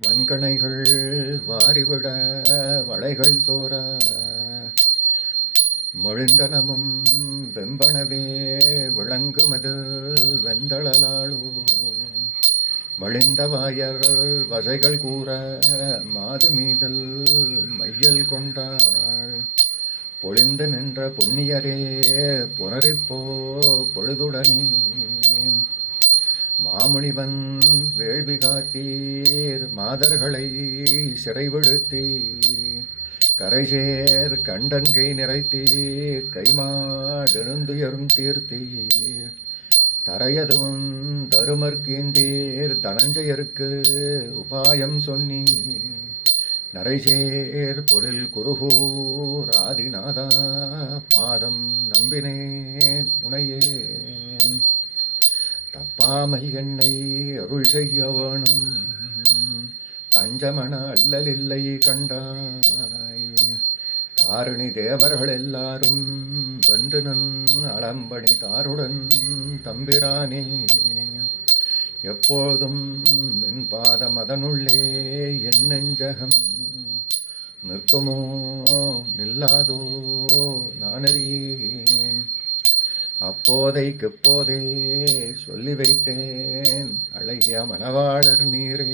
வன்கணைகள் வாரிவிட வளைகள் சோர மொழிந்தனமும் வெம்பனவே விளங்குமது வெந்தளலாளோ மழிந்த வாயர் வசைகள் கூற மாது மீதல் மையல் கொண்டாள் பொழிந்து நின்ற புண்ணியரே புனரிப்போ பொழுதுடனே மாமுனிவன் வேள்வி காட்டீர் மாதர்களை சிறைவிடுத்தீர் கரைசேர் கண்டன்கை நிறைத்தீர் கைமாடெழுந்துயரும் தீர்த்தீர் தரையதுவும் தருமற்கீந்தீர் தனஞ்சயருக்கு உபாயம் சொன்னீர் நரைசேர் பொழில் குருகூர் ஆதிநாதா பாதம் நம்பினேன் உனையே தப்பாமல் என்னை அருள் செய்ய வேணும் தஞ்சமன அல்லலில்லை கண்டாய் தாரிணி தேவர்கள் எல்லாரும் வந்து நின் அளம்பணி தாருடன் தம்பிரானே எப்போதும் நின் பாதம் அதனுள்ளே என் நெஞ்சகம் நிற்குமோ நில்லாதோ நானறியேன் அப்போதைக்குப்போதே சொல்லி வைத்தேன் அழகிய மணவாளர் நீரே.